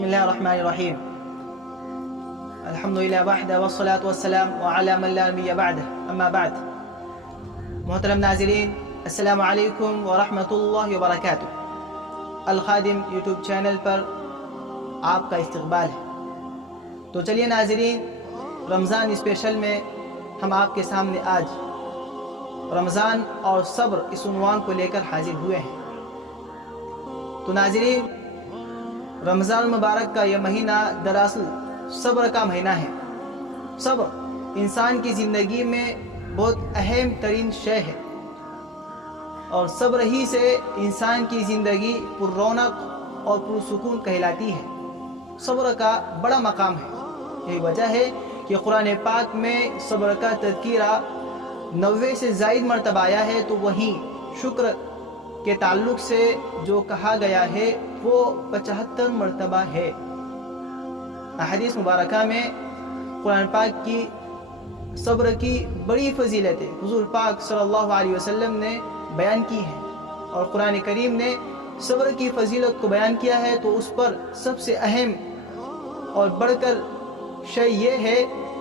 बिस्मिल्लाह रहमान रहीम अल्हम्दुलिल्लाह वहदा वस्सलातु वस्सलाम अला मन ला नबिय्य बअद अम्मा बाद। मोहतरम नाज़रीन, अस्सलामु अलैकुम व रहमतुल्लाहि व बरकातुहू। अल खादिम यूट्यूब चैनल पर आपका इस्तकबाल है। तो चलिए नाज़रीन, रमज़ान स्पेशल में हम आपके सामने आज रमज़ान और सब्र इस उन्वान को लेकर हाजिर हुए हैं। तो नाज़रीन, रमज़ान मुबारक का यह महीना दरअसल सब्र का महीना है। सब्र इंसान की ज़िंदगी में बहुत अहम तरीन शय है और सब्र ही से इंसान की ज़िंदगी पुररौनक और पुरसुकून कहलाती है। सब्र का बड़ा मकाम है। यही वजह है कि कुरान पाक में सब्र का तज़किरा 90 से ज़ायद मरतबा आया है, तो वहीं शुक्र के ताल्लुक़ से जो कहा गया है वो 75 मरतबा है। अहदीस मुबारका में कुरान पाक की सब्र की बड़ी फजीलतें हुज़ूर पाक सल्लल्लाहु अलैहि वसल्लम ने बयान की हैं और कुरान करीम ने सब्र की फजीलत को बयान किया है। तो उस पर सबसे अहम और बढ़कर शय ये है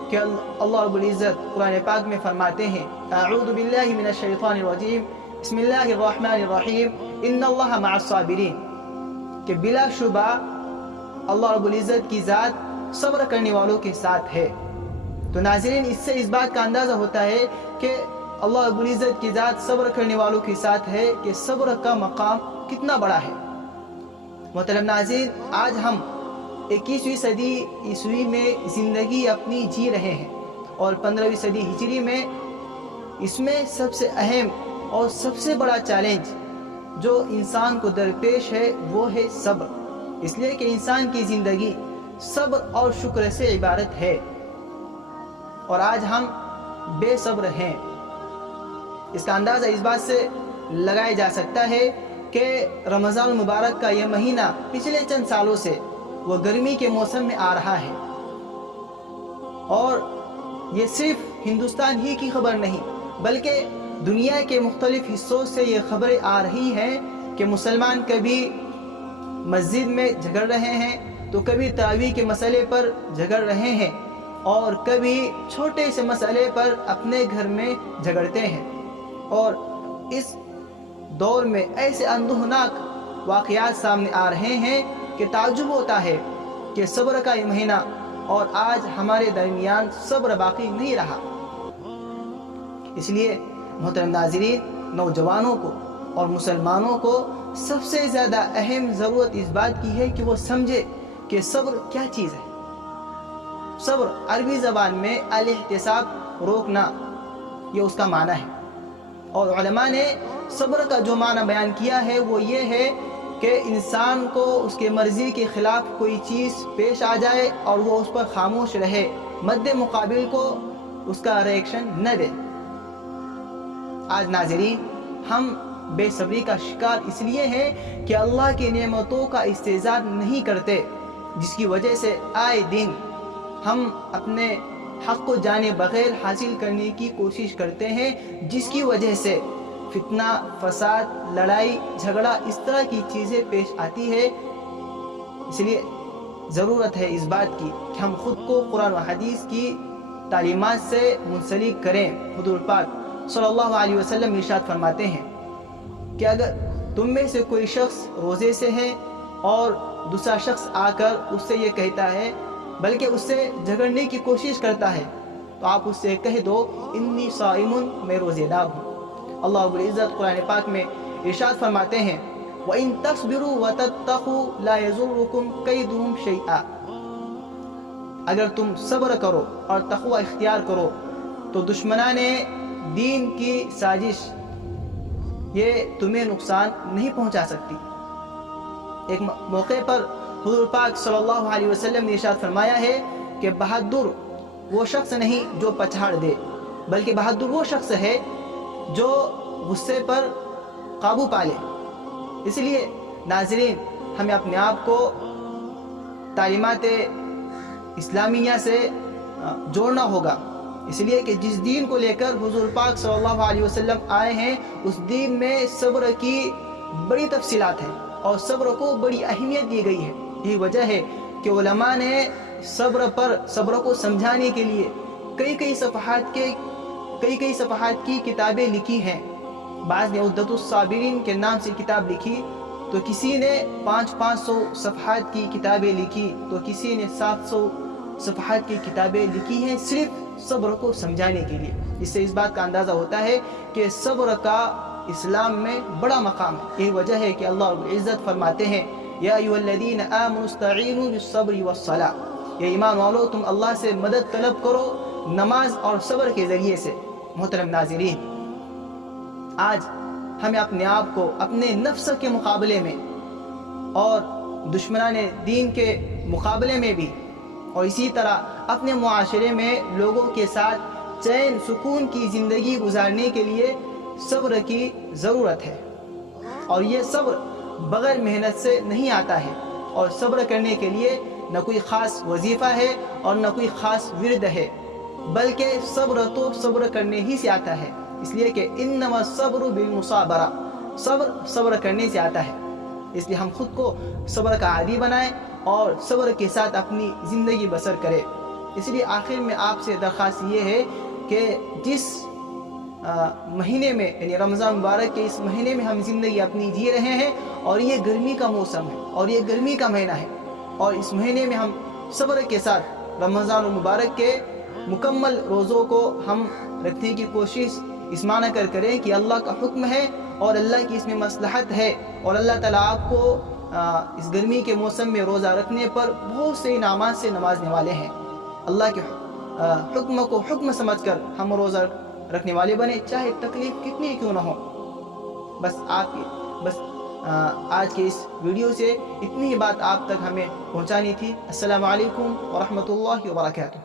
कि अल्लाह रब्बुल इज़्ज़त कुरान पाक में फरमाते हैं, अऊज़ु बिल्लाहि मिनश शैतानिर रजीम, बिस्मिल्लाहिर रहमानिर रहीम, इन्नल्लाहा मअस-साबिरीन, कि बिलाशुबा अल्लाह रब्बुल इज़्ज़त की ज़ात सब्र करने वालों के साथ है। तो नाज़रीन, इससे इस बात का अंदाज़ा होता है कि अल्लाह रब्बुल इज़्ज़त की ज़ात सब्र करने वालों के साथ है कि सब्र का मकाम कितना बड़ा है। मोहतरम नाज़रीन, आज हम 21वीं सदी ईस्वी में ज़िंदगी अपनी जी रहे हैं और 15वीं सदी हिजरी में इसमें सबसे अहम और सबसे बड़ा चैलेंज जो इंसान को दरपेश है वो है सब्र। इसलिए कि इंसान की ज़िंदगी सब्र और शुक्र से इबारत है और आज हम बेसब्र हैं। इसका अंदाज़ा इस बात से लगाया जा सकता है कि रमज़ान मुबारक का यह महीना पिछले चंद सालों से वो गर्मी के मौसम में आ रहा है और ये सिर्फ हिंदुस्तान ही की खबर नहीं बल्कि दुनिया के मुख्तलिफ हिस्सों से ये खबरें आ रही हैं कि मुसलमान कभी मस्जिद में झगड़ रहे हैं तो कभी तरावीह के मसले पर झगड़ रहे हैं और कभी छोटे से मसले पर अपने घर में झगड़ते हैं। और इस दौर में ऐसे अंदोहनाक वाक़यात सामने आ रहे हैं कि ताज्जुब होता है कि सब्र का ये महीना और आज हमारे दरमियान सब्र बाकी नहीं रहा। इसलिए मोहतरम नाज़रीन, नौजवानों को और मुसलमानों को सबसे ज़्यादा अहम ज़रूरत इस बात की है कि वो समझे कि सब्र क्या चीज़ है। सब्र अरबी ज़बान में अल-इहतिसाब, रोकना, ये उसका माना है और उलमा ने सब्र का जो माना बयान किया है वो ये है कि इंसान को उसके मर्ज़ी के ख़िलाफ़ कोई चीज़ पेश आ जाए और वो उस पर खामोश रहे, मद्दे मुकाबिल को उसका रिएक्शन न दे। आज नाज़रीन, हम बेसब्री का शिकार इसलिए हैं कि अल्लाह की नेमतों का इस्तेज़ार नहीं करते, जिसकी वजह से आए दिन हम अपने हक़ को जाने बग़ैर हासिल करने की कोशिश करते हैं, जिसकी वजह से फितना, फसाद, लड़ाई झगड़ा, इस तरह की चीज़ें पेश आती है। इसलिए ज़रूरत है इस बात की कि हम ख़ुद को कुरान व हदीस की तालीमात से मुंसलिक करें। हुज़ूर पाक सल्लल्लाहु अलैहि वसल्लम इरशाद फरमाते हैं कि अगर तुम में से कोई शख्स रोज़े से है और दूसरा शख्स आकर उससे ये कहता है, बल्कि उससे झगड़ने की कोशिश करता है, तो आप उससे कह दो, इन्नी साइमुन, मैं रोज़ेदार हूँ। अल्लाह रब्बुल इज़्ज़त कुरान पाक में इरशाद फरमाते हैं, व इन तस्बिरु व तत्तक़ू ला यज़ुर्रुकुम कैदुहुम शैआ, अगर तुम सब्र करो और तक़वा इख्तियार करो तो दुश्मनाने दीन की साजिश ये तुम्हें नुकसान नहीं पहुंचा सकती। एक मौके पर हुज़ूर पाक सल्लल्लाहु अलैहि वसल्लम ने इरशाद फरमाया है कि बहादुर वो शख्स नहीं जो पछाड़ दे, बल्कि बहादुर वो शख्स है जो गुस्से पर काबू पा ले। इसलिए नाज़रीन, हमें अपने आप को तालीमात इस्लामिया से जोड़ना होगा। इसलिए कि जिस दीन को लेकर हुज़ूर पाक सल्लल्लाहु अलैहि वसल्लम आए हैं उस दीन में सब्र की बड़ी तफसीलात हैं और सब्र को बड़ी अहमियत दी गई है। यही वजह है کہ علماء نے صبر کو سمجھانے کے لیے کئی صفحات کی کتابیں لکھی ہیں. بعض نے عدت الصابرین کے نام سے کتاب لکھی، تو کسی نے 500 صفحات کی کتابیں لکھی، تو کسی نے 700 صفحات کی کتابیں لکھی ہیں صرف صبر کو سمجھانے کے لیے. اس سے اس بات کا اندازہ ہوتا ہے کہ صبر کا اسلام میں بڑا مقام ہے. یہی وجہ ہے کہ اللہ رب العزت فرماتے ہیں یا ایھا الذین آمنوا استعینوا بالصبر والصلاۃ، یہ ایمان والو تم اللہ سے مدد طلب کرو نماز اور صبر کے ذریعے سے. محترم ناظرین، آج ہمیں اپنے آپ کو اپنے نفس کے مقابلے میں اور دشمنان دین کے مقابلے میں بھی، اور اسی طرح اپنے معاشرے میں لوگوں کے ساتھ چین سکون کی زندگی گزارنے کے لیے صبر کی ضرورت ہے. اور یہ صبر بغیر محنت سے نہیں آتا ہے، اور صبر کرنے کے لیے نہ کوئی خاص وظیفہ ہے اور نہ کوئی خاص ورد ہے، بلکہ صبر تو صبر کرنے ہی سے آتا ہے. اس لیے کہ انما الصبر بالمصابرہ، صبر کرنے سے آتا ہے. اس لیے ہم خود کو صبر کا عادی بنائیں اور صبر کے ساتھ اپنی زندگی بسر کریں. اس لیے آخر میں آپ سے درخواست یہ ہے کہ جس مہینے میں یعنی رمضان مبارک کے اس مہینے میں ہم زندگی اپنی جی رہے ہیں، اور یہ گرمی کا موسم ہے اور یہ گرمی کا مہینہ ہے، اور اس مہینے میں ہم صبر کے ساتھ رمضان المبارک کے مکمل روزوں کو ہم رکھنے کی کوشش اس معنی کریں کہ اللہ کا حکم ہے اور اللہ کی اس میں مصلحت ہے، اور اللہ تعالیٰ آپ کو اس گرمی کے موسم میں روزہ رکھنے پر بہت سے انعامات سے نوازنے والے ہیں. اللہ کے حکم کو حکم سمجھ کر ہم روزہ رکھنے والے بنے، چاہے تکلیف کتنی کیوں نہ ہو. بس آج کے اس ویڈیو سے اتنی ہی بات آپ تک ہمیں پہنچانی تھی. السلام علیکم ورحمۃ اللہ وبرکاتہ.